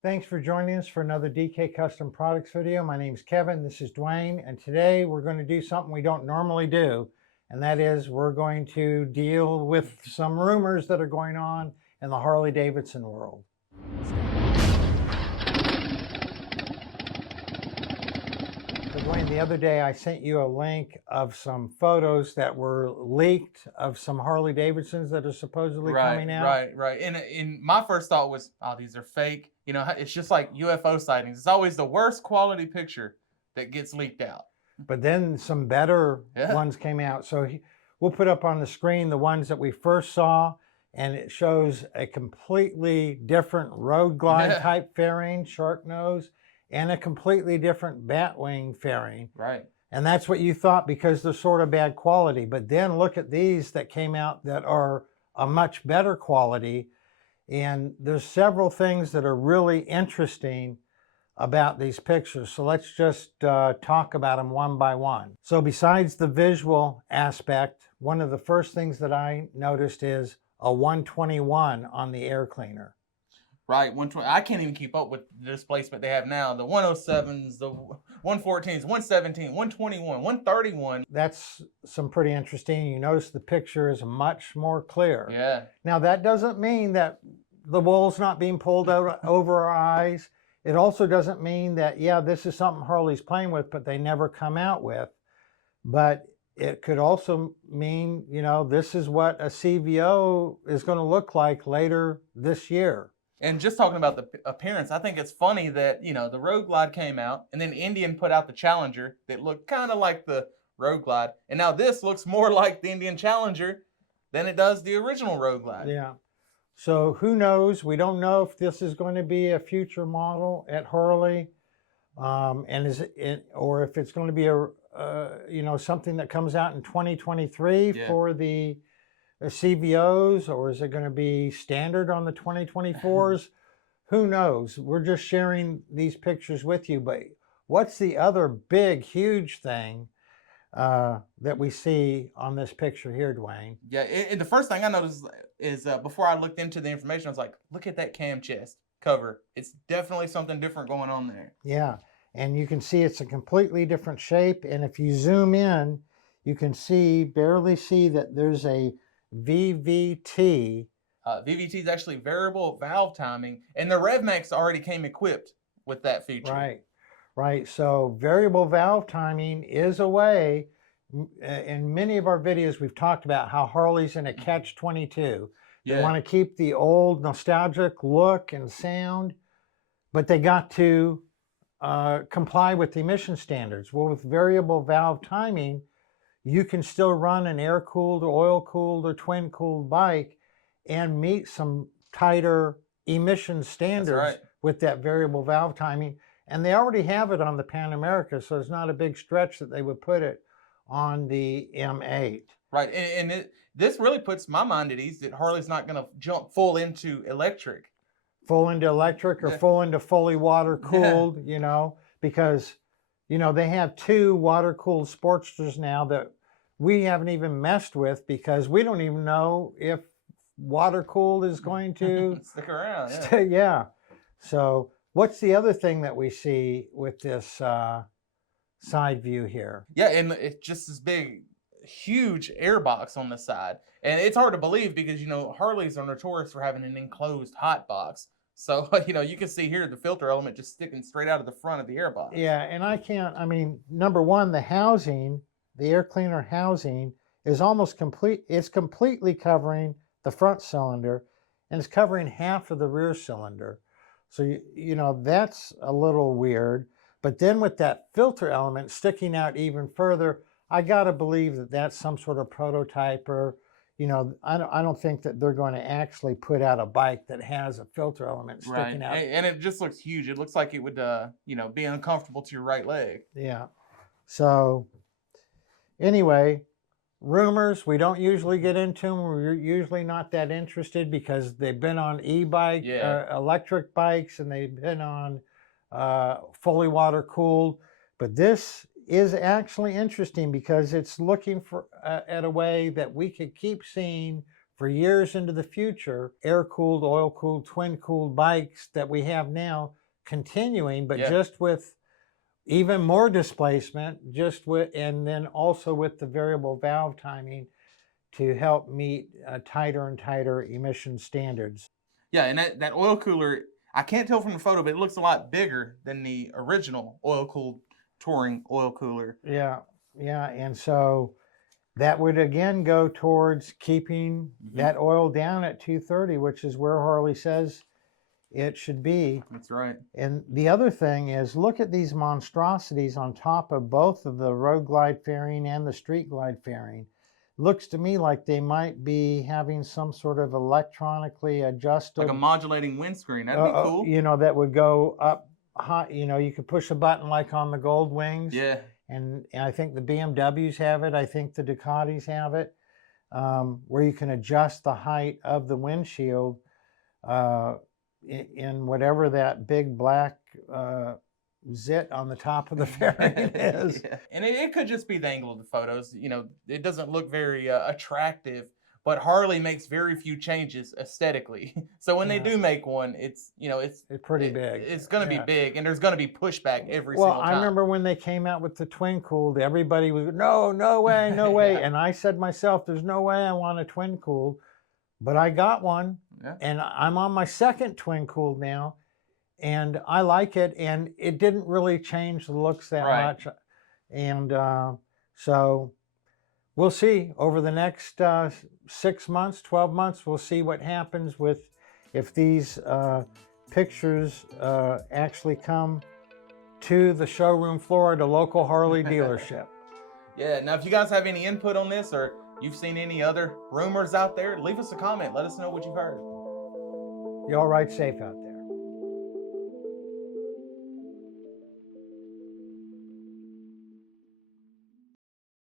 Thanks for joining us for another DK Custom Products video. My name is Kevin, this is Dwayne, and today we're going to do something we don't normally do, and that is we're going to deal with some rumors that are going on in the Harley Davidson world. So Dwayne, the other day I sent you a link of some photos that were leaked of some Harley Davidsons that are supposedly coming out. Right. And my first thought was, oh, these are fake. You know, it's just like UFO sightings. It's always the worst quality picture that gets leaked out. But then some better ones came out. So we'll put up on the screen the ones that we first saw, and it shows a completely different road glide type fairing, sharknose, and a completely different batwing fairing. Right. And that's what you thought because they're sort of bad quality. But then look at these that came out that are a much better quality. And there's several things that are really interesting about these pictures. So let's just talk about them one by one. So besides the visual aspect, one of the first things that I noticed is a 121 on the air cleaner. Right, 120. I can't even keep up with the displacement they have now. The 107s, the 114s, 117, 121, 131. That's some pretty interesting. You notice the picture is much more clear. Yeah. Now that doesn't mean that the wool's not being pulled out over our eyes. It also doesn't mean that, yeah, this is something Harley's playing with, but they never come out with. But it could also mean, you know, this is what a CVO is going to look like later this year. And just talking about the appearance, I think it's funny that, you know, the Road Glide came out and then Indian put out the Challenger that looked kind of like the Road Glide. And now this looks more like the Indian Challenger than it does the original Road Glide. Yeah. So who knows? We don't know if this is going to be a future model at Harley, or if it's going to be you know, something that comes out in 2023 for the CVOs, or is it going to be standard on the 2024s? Who knows? We're just sharing these pictures with you. But what's the other big, huge thing that we see on this picture here, Dwayne? Yeah, and the first thing I noticed is before I looked into the information, I was like, look at that cam chest cover. It's definitely something different going on there. Yeah, and you can see it's a completely different shape. And if you zoom in, you can barely see that there's a VVT. VVT is actually variable valve timing, and the RevMax already came equipped with that feature. Right. So variable valve timing is a way. In many of our videos, we've talked about how Harley's in a catch-22. They want to keep the old nostalgic look and sound, but they got to comply with the emission standards. Well, with variable valve timing, you can still run an air-cooled or oil-cooled or twin-cooled bike and meet some tighter emission standards with that variable valve timing. And they already have it on the Pan America, so it's not a big stretch that they would put it on the M8. Right, and this really puts my mind at ease that Harley's not going to jump full into electric. Full into electric or full into fully water-cooled, you know, because, you know, they have two water-cooled Sportsters now that we haven't even messed with because we don't even know if water-cooled is going to stick around. Yeah. So what's the other thing that we see with this side view here? Yeah, and it's just this big, huge airbox on the side. And it's hard to believe because, you know, Harleys are notorious for having an enclosed hot box. So, you know, you can see here the filter element just sticking straight out of the front of the airbox. Yeah, and I mean, number one, the housing, the air cleaner housing is almost complete. It's completely covering the front cylinder and it's covering half of the rear cylinder. So, you know, that's a little weird. But then with that filter element sticking out even further, I got to believe that that's some sort of prototype, or, you know, I don't think that they're going to actually put out a bike that has a filter element sticking out. And it just looks huge. It looks like it would, you know, be uncomfortable to your right leg. Yeah. So anyway, rumors, we don't usually get into them. We're usually not that interested because they've been on e-bike, electric bikes, and they've been on fully water cooled. But this is actually interesting because it's looking for at a way that we could keep seeing for years into the future, air-cooled, oil-cooled, twin-cooled bikes that we have now continuing, but just with even more displacement, and then also with the variable valve timing to help meet tighter and tighter emission standards. Yeah, and that oil cooler, I can't tell from the photo, but it looks a lot bigger than the original oil-cooled touring oil cooler. Yeah, and so that would again go towards keeping that oil down at 230, which is where Harley says it should be. That's right. And the other thing is, look at these monstrosities on top of both of the road glide fairing and the street glide fairing. Looks to me like they might be having some sort of electronically adjusted, like a modulating windscreen. That'd be cool. You know, that would go up high. You know, you could push a button like on the Gold Wings. Yeah. And I think the BMWs have it. I think the Ducatis have it, where you can adjust the height of the windshield in whatever that big black zit on the top of the fairing is. Yeah. And it could just be the angle of the photos. You know, it doesn't look very attractive, but Harley makes very few changes aesthetically. So when they do make one, it's pretty big. It's going to be big, and there's going to be pushback every single time. Well, I remember when they came out with the twin cooled, everybody was, no way, no way. And I said myself, there's no way I want a twin cooled, but I got one, and I'm on my second twin cooled now. And I like it, and it didn't really change the looks that much. And so we'll see over the next 6 months, 12 months, we'll see what happens with if these pictures actually come to the showroom floor at a local Harley dealership. Yeah, now if you guys have any input on this, or you've seen any other rumors out there, leave us a comment. Let us know what you've heard. Y'all ride safe out there.